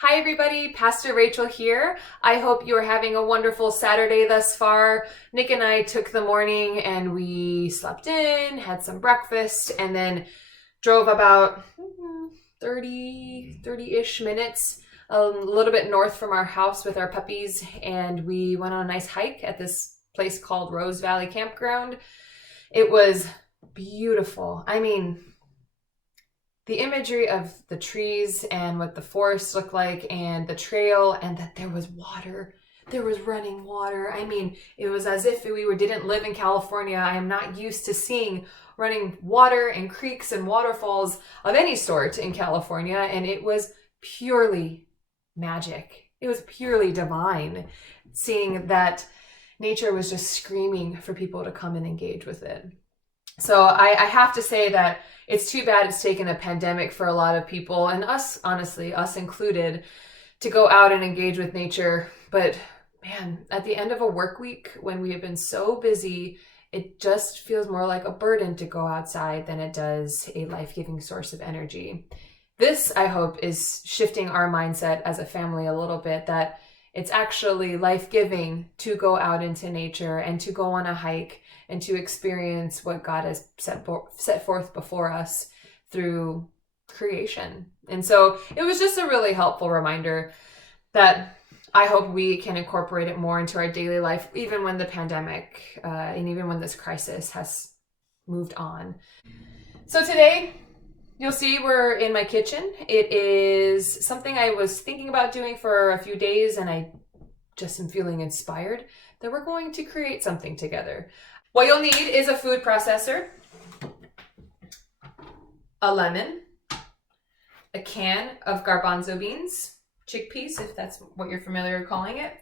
Hi everybody, Pastor Rachel here. I hope you are having a wonderful Saturday thus far. Nick and I took the morning and we slept in, had some breakfast, and then drove about 30-ish minutes a little bit north from our house with our puppies, and we went on a nice hike at this place called Rose Valley Campground. It was beautiful. I mean, the imagery of the trees and what the forest looked like and the trail, and that there was water. There was running water. I mean, it was as if didn't live in California. I am not used to seeing running water and creeks and waterfalls of any sort in California, and it was purely magic. It was purely divine, seeing that nature was just screaming for people to come and engage with it. So I have to say that it's too bad it's taken a pandemic for a lot of people, and us, honestly, us included, to go out and engage with nature. But man, at the end of a work week, when we have been so busy, it just feels more like a burden to go outside than it does a life-giving source of energy. This, I hope, is shifting our mindset as a family a little bit, that it's actually life-giving to go out into nature and to go on a hike and to experience what God has set forth before us through creation. And so it was just a really helpful reminder that I hope we can incorporate it more into our daily life, even when the pandemic and even when this crisis has moved on. So today, you'll see we're in my kitchen. It is something I was thinking about doing for a few days, and I just am feeling inspired that we're going to create something together. What you'll need is a food processor, a lemon, a can of garbanzo beans, chickpeas, if that's what you're familiar with calling it.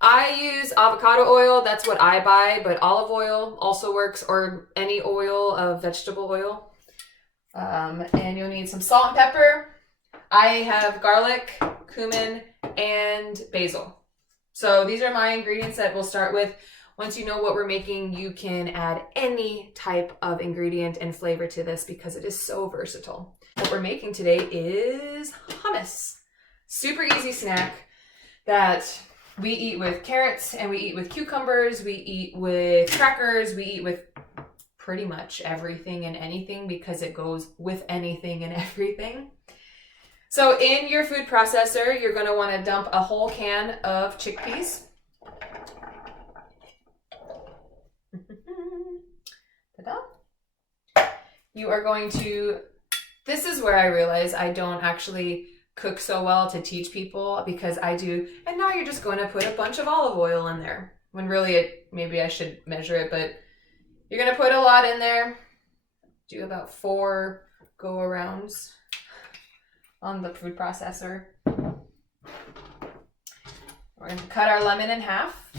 I use avocado oil, that's what I buy, but olive oil also works, or any oil of vegetable oil. And you'll need some salt and pepper. I have garlic, cumin, and basil. So these are my ingredients that we'll start with. Once you know what we're making, you can add any type of ingredient and flavor to this because it is so versatile. What we're making today is hummus. Super easy snack that we eat with carrots, and we eat with cucumbers, we eat with crackers, we eat with pretty much everything and anything because it goes with anything and everything. So in your food processor, you're going to want to dump a whole can of chickpeas. Ta-da. You are going to, this is where I realize I don't actually cook so well to teach people, because I do, and now you're just going to put a bunch of olive oil in there, when really maybe I should measure it, but you're going to put a lot in there. Do about 4 go-arounds on the food processor. We're going to cut our lemon in half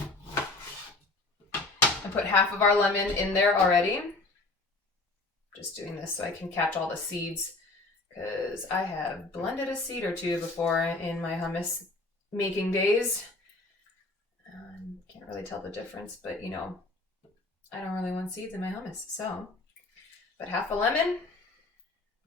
and put half of our lemon in there already. Just doing this so I can catch all the seeds, because I have blended a seed or two before in my hummus making days. Can't really tell the difference, but you know, I don't really want seeds in my hummus. So, but half a lemon,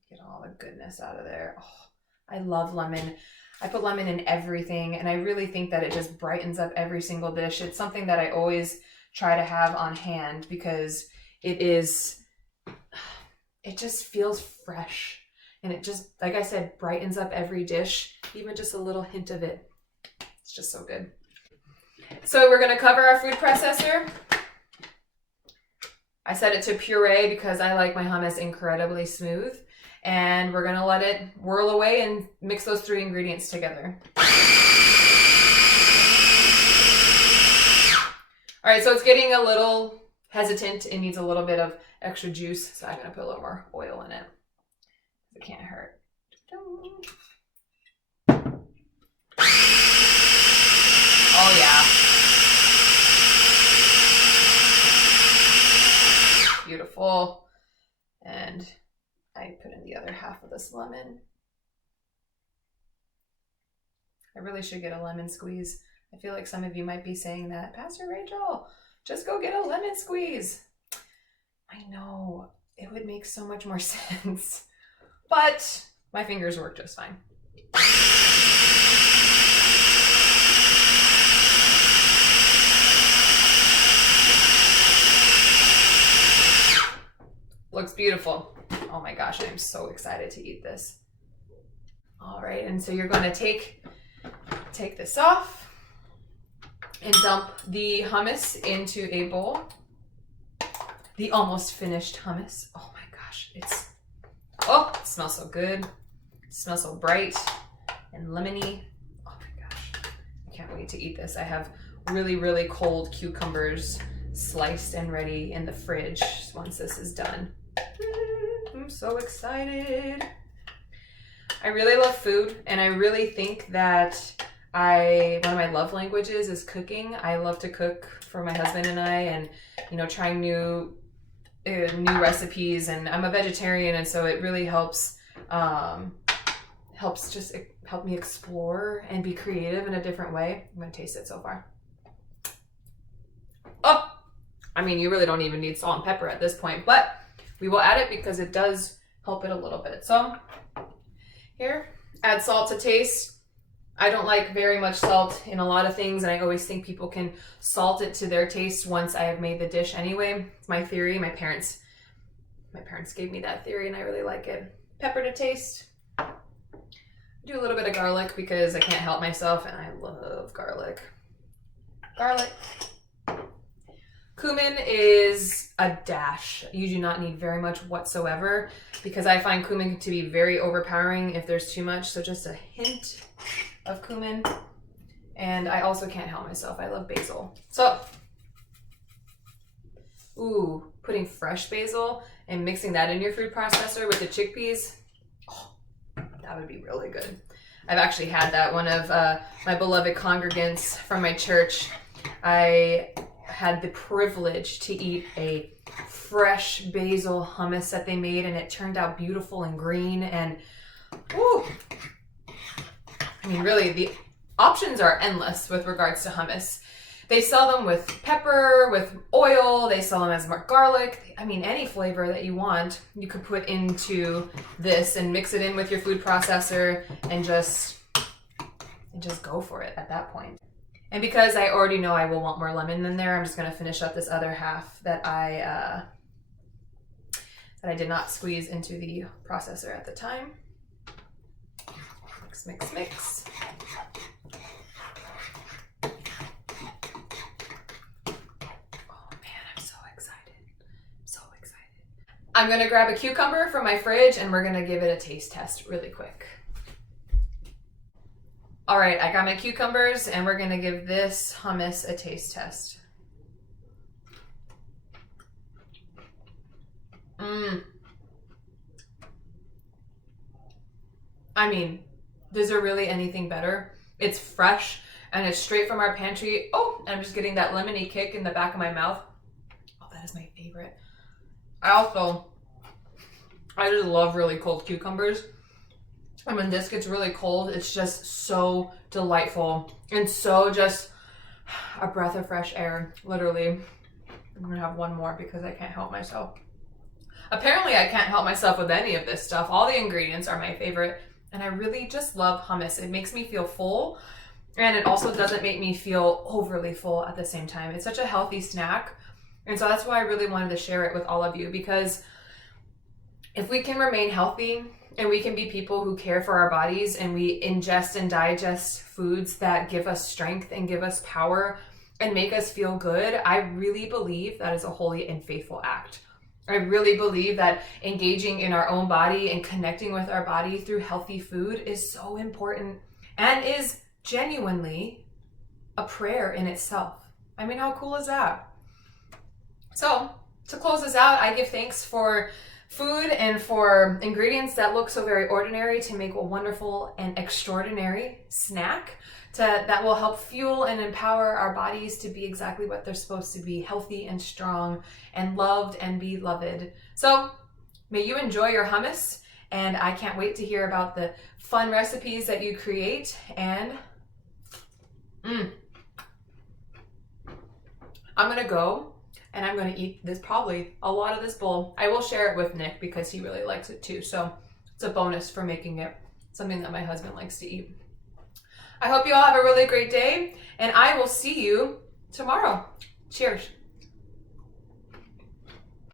get all the goodness out of there. Oh, I love lemon. I put lemon in everything, and I really think that it just brightens up every single dish. It's something that I always try to have on hand because it just feels fresh. And it just, like I said, brightens up every dish, even just a little hint of it. It's just so good. So we're going to cover our food processor. I set it to puree because I like my hummus incredibly smooth. And we're going to let it whirl away and mix those 3 ingredients together. All right, so it's getting a little hesitant. It needs a little bit of extra juice. So I'm going to put a little more oil in it. It can't hurt. Oh yeah. Beautiful. And I put in the other half of this lemon. I really should get a lemon squeeze. I feel like some of you might be saying that, Pastor Rachel, just go get a lemon squeeze. I know, it would make so much more sense. But my fingers work just fine. beautiful. Oh my gosh, I'm so excited to eat this. All right, and so you're gonna take this off and dump the hummus into a bowl. The almost finished hummus. Oh my gosh, it smells so good. It smells so bright and lemony. Oh my gosh, I can't wait to eat this. I have really, really cold cucumbers sliced and ready in the fridge once this is done. I'm so excited. I really love food, and I really think that one of my love languages is cooking. I love to cook for my husband and I, and trying new recipes. And I'm a vegetarian, and so it really helps help me explore and be creative in a different way. I'm gonna taste it so far. Oh, I mean, you really don't even need salt and pepper at this point, but we will add it because it does help it a little bit. So here, add salt to taste. I don't like very much salt in a lot of things, and I always think people can salt it to their taste once I have made the dish anyway. It's my theory. My parents gave me that theory, and I really like it. Pepper to taste. Do a little bit of garlic because I can't help myself, and I love garlic. Garlic. Cumin is a dash. You do not need very much whatsoever because I find cumin to be very overpowering if there's too much. So just a hint of cumin. And I also can't help myself. I love basil. So, putting fresh basil and mixing that in your food processor with the chickpeas. Oh, that would be really good. I've actually had that. One of my beloved congregants from my church, I had the privilege to eat a fresh basil hummus that they made, and it turned out beautiful and green. And I mean, really, the options are endless with regards to hummus. They sell them with pepper, with oil. They sell them as garlic. I mean, any flavor that you want, you could put into this and mix it in with your food processor and just go for it at that point. And because I already know I will want more lemon in there, I'm just going to finish up this other half that I did not squeeze into the processor at the time. Mix, mix, mix. Oh man, I'm so excited. So excited. I'm going to grab a cucumber from my fridge and we're going to give it a taste test really quick. All right, I got my cucumbers and we're gonna give this hummus a taste test. I mean, is there really anything better? It's fresh and it's straight from our pantry. Oh, and I'm just getting that lemony kick in the back of my mouth. Oh, that is my favorite. I just love really cold cucumbers. And when this gets really cold, it's just so delightful and so just a breath of fresh air, literally. I'm gonna have one more because I can't help myself. Apparently I can't help myself with any of this stuff. All the ingredients are my favorite, and I really just love hummus. It makes me feel full, and it also doesn't make me feel overly full at the same time. It's such a healthy snack, and so that's why I really wanted to share it with all of you, because if we can remain healthy, and we can be people who care for our bodies, and we ingest and digest foods that give us strength and give us power and make us feel good, I really believe that is a holy and faithful act. I really believe that engaging in our own body and connecting with our body through healthy food is so important and is genuinely a prayer in itself. I mean, how cool is that? So, to close this out, I give thanks for food and for ingredients that look so very ordinary to make a wonderful and extraordinary snack that will help fuel and empower our bodies to be exactly what they're supposed to be, healthy and strong and loved and beloved. So may you enjoy your hummus, and I can't wait to hear about the fun recipes that you create. And I'm gonna go and I'm going to eat this, probably a lot of this bowl. I will share it with Nick because he really likes it too. So it's a bonus for making it something that my husband likes to eat. I hope you all have a really great day, and I will see you tomorrow. Cheers.